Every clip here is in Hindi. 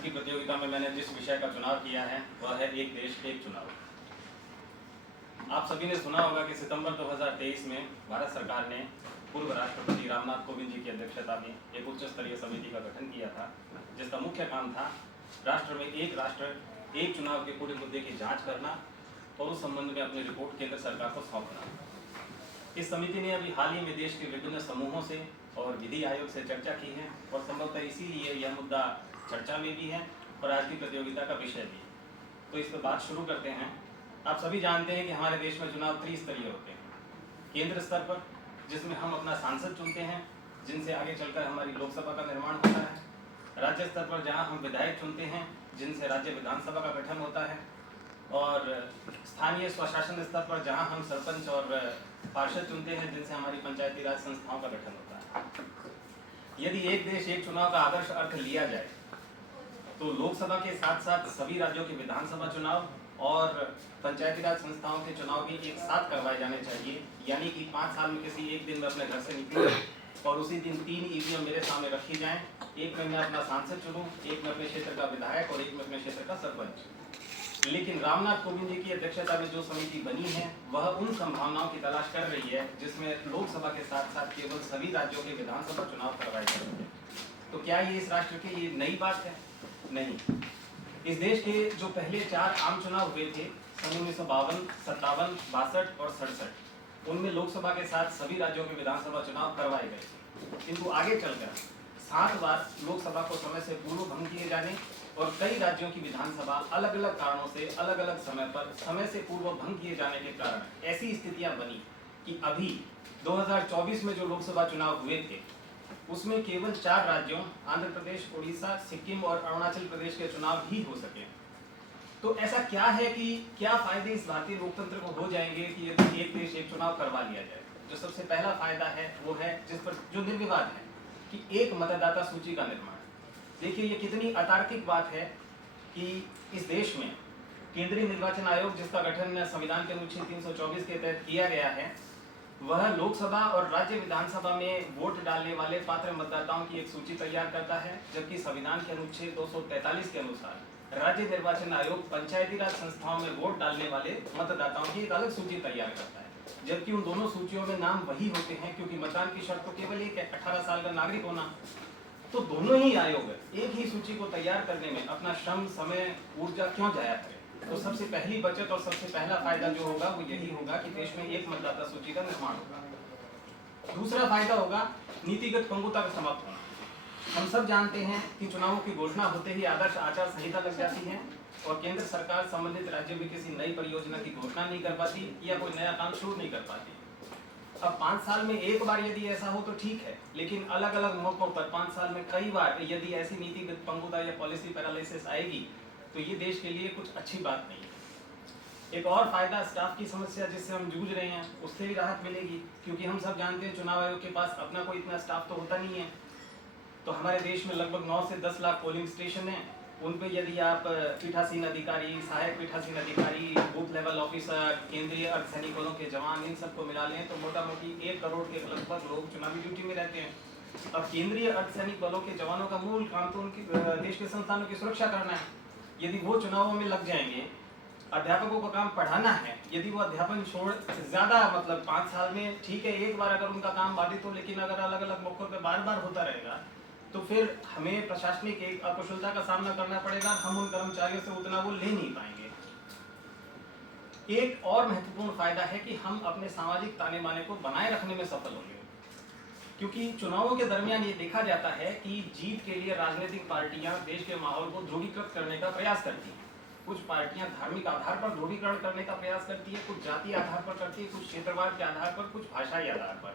आज की प्रतियोगिता में मैंने जिस विषय का चुनाव किया है वह है एक देश एक चुनाव। आप सभी ने सुना होगा कि सितंबर 2023 में भारत सरकार ने पूर्व राष्ट्रपति रामनाथ कोविंद जी की अध्यक्षता में एक उच्च स्तरीय समिति का गठन किया था, जिसका मुख्य काम था राष्ट्र में एक राष्ट्र एक चुनाव के पूरे मुद्दे की जांच करना और उस संबंध में अपनी रिपोर्ट केंद्र सरकार को सौंपना। इस समिति ने अभी हाल ही में देश के विभिन्न समूहों से और विधि आयोग से चर्चा की है और संभवतः इसीलिए यह मुद्दा चर्चा में भी है और आज की प्रतियोगिता का विषय भी। तो इस पर बात शुरू करते हैं। आप सभी जानते हैं कि हमारे देश में चुनाव त्रिस्तरीय होते हैं। केंद्र स्तर पर, जिसमें हम अपना सांसद चुनते हैं, जिनसे आगे चलकर हमारी लोकसभा का निर्माण होता है। राज्य स्तर पर, जहां हम विधायक चुनते हैं, जिनसे राज्य विधानसभा का गठन होता है। और स्थानीय स्वशासन स्तर पर, जहां हम सरपंच और पार्षद चुनते हैं, जिनसे हमारी पंचायती राज संस्थाओं का गठन होता है। यदि एक देश एक चुनाव का आदर्श अर्थ लिया जाए तो लोकसभा के साथ साथ सभी राज्यों के विधानसभा चुनाव और पंचायती राज संस्थाओं के चुनाव भी एक साथ करवाए जाने चाहिए। यानी कि 5 साल में किसी एक दिन में अपने घर से निकलूं और उसी दिन 3 ईवीएम मेरे सामने रखी जाएं। एक में मैं अपना सांसद चुनूं, एक में अपने क्षेत्र का विधायक और एक में अपने क्षेत्र का सरपंच। लेकिन रामनाथ कोविंद जी की अध्यक्षता में जो समिति बनी है वह उन संभावनाओं की तलाश कर रही है जिसमें लोकसभा के साथ साथ केवल सभी राज्यों के विधानसभा चुनाव करवाए जाएंगे। तो क्या ये इस राष्ट्र की ये नई बात है? नहीं। इस देश के जो पहले 4 आम चुनाव हुए थे सन 1952, 57, 62 और 67, उनमें लोकसभा के साथ सभी राज्यों के विधानसभा चुनाव करवाए गए थे। किंतु आगे चलकर 7 बार लोकसभा को समय से पूर्व भंग किए जाने और कई राज्यों की विधानसभा अलग अलग कारणों से अलग अलग समय पर समय से पूर्व भंग किए जाने के कारण ऐसी स्थितियां बनी कि अभी 2024 में जो लोकसभा चुनाव हुए थे उसमें केवल 4 राज्यों आंध्र प्रदेश, उड़ीसा, सिक्किम और अरुणाचल प्रदेश के चुनाव ही हो सके। तो ऐसा क्या है कि क्या फायदे इस भारतीय लोकतंत्र को हो जाएंगे कि यदि एक देश एक चुनाव करवा लिया जाए? जो सबसे पहला फायदा है वो है, जिस पर जो निर्विवाद है, कि एक मतदाता सूची का निर्माण। देखिए ये कितनी अतार्किक बात है कि इस देश में केंद्रीय निर्वाचन आयोग, जिसका गठन संविधान के अनुच्छेद 324 के तहत किया गया है, वह लोकसभा और राज्य विधानसभा में वोट डालने वाले पात्र मतदाताओं की एक सूची तैयार करता है, जबकि संविधान के अनुच्छेद 243 के अनुसार राज्य निर्वाचन आयोग पंचायती राज संस्थाओं में वोट डालने वाले मतदाताओं की एक अलग सूची तैयार करता है। जबकि उन दोनों सूचियों में नाम वही होते हैं, क्योंकि मतदान की शर्त तो केवल एक है, 18 साल का नागरिक होना। तो दोनों ही आयोग एक ही सूची को तैयार करने में अपना श्रम, समय, ऊर्जा क्यों जाया करें? तो सबसे पहली बचत और सबसे पहला फायदा जो होगा वो यही होगा कि देश में एक मतदाता सूची का निर्माण होगा। दूसरा फायदा होगा नीतिगत पंगुता का समाप्त होना। हम सब जानते हैं कि चुनावों की घोषणा होते ही आदर्श आचार संहिता लग जाती है और केंद्र सरकार संबंधित राज्य में किसी नई परियोजना की घोषणा नहीं कर पाती या कोई नया काम शुरू नहीं कर पाती। अब 5 साल में एक बार यदि ऐसा हो तो ठीक है, लेकिन अलग अलग मौकों पर 5 साल में कई बार यदि ऐसी नीतिगत पंगुता या पॉलिसी पैरालिसिस आएगी तो ये देश के लिए कुछ अच्छी बात नहीं है। एक और फायदा स्टाफ की समस्या जिससे हम जूझ रहे हैं उससे भी राहत मिलेगी, क्योंकि हम सब जानते हैं चुनाव आयोग के पास अपना कोई इतना स्टाफ तो होता नहीं है। तो हमारे देश में लगभग 9 से 10 लाख पोलिंग स्टेशन हैं। उन पे यदि आप पीठासीन अधिकारी, सहायक पीठासीन अधिकारी, बूथ लेवल ऑफिसर, केंद्रीय अर्धसैनिक बलों के जवान, इन सबको मिला लें तो मोटा मोटी 1 करोड़ के लगभग लोग चुनावी ड्यूटी में रहते हैं। अब केंद्रीय अर्धसैनिक बलों के जवानों का मूल काम तो उनकी देश के संस्थानों की सुरक्षा करना है। यदि वो चुनावों में लग जाएंगे, अध्यापकों का काम पढ़ाना है, यदि वो अध्यापन छोड़ ज्यादा 5 साल में ठीक है एक बार अगर उनका काम बाधित हो, लेकिन अगर अलग अलग मौकों पर बार बार होता रहेगा तो फिर हमें प्रशासनिक एक अकुशलता का सामना करना पड़ेगा। हम उन कर्मचारियों से उतना वो ले नहीं पाएंगे। एक और महत्वपूर्ण फायदा है कि हम अपने सामाजिक ताने बाने को बनाए रखने में सफल होंगे, क्योंकि चुनावों के दरमियान ये देखा जाता है कि जीत के लिए राजनीतिक पार्टियां देश के माहौल को ध्रुवीकृत करने का प्रयास करती हैं। कुछ पार्टियां धार्मिक आधार पर ध्रुवीकरण करने का प्रयास करती है, कुछ जातीय आधार पर करती है, कुछ क्षेत्रवाद के आधार पर, कुछ भाषाई आधार पर।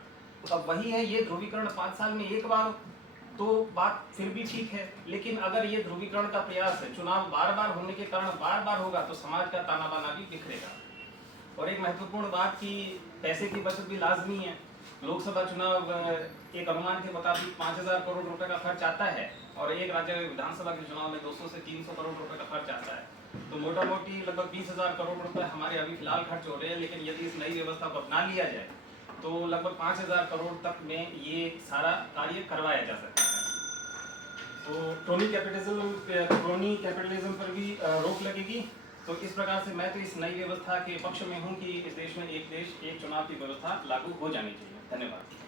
अब वही है, ये ध्रुवीकरण 5 साल में एक बार तो बात फिर भी ठीक है, लेकिन अगर ये ध्रुवीकरण का प्रयास है, चुनाव बार बार होने के कारण बार बार होगा तो समाज का ताना बाना भी बिखरेगा। और एक महत्वपूर्ण बात कि पैसे की बचत भी लाजमी है। लोकसभा चुनाव एक अनुमान के मुताबिक 5000 करोड़ रुपए का खर्च आता है और एक राज्य विधानसभा के चुनाव में 200 से 300 करोड़ रुपए का खर्च आता है। तो मोटा मोटी लगभग 20,000 करोड़ रुपए हमारे अभी फिलहाल खर्च हो रहे हैं, लेकिन यदि इस नई व्यवस्था को अपना लिया जाए तो लगभग 5000 करोड़ तक में ये सारा कार्य करवाया जा सकता है। तो क्रोनी कैपिटलिज्म पर भी रोक लगेगी। तो इस प्रकार से मैं तो इस नई व्यवस्था के पक्ष में हूं कि इस देश में एक देश एक चुनाव की व्यवस्था लागू हो जानी चाहिए। धन्यवाद।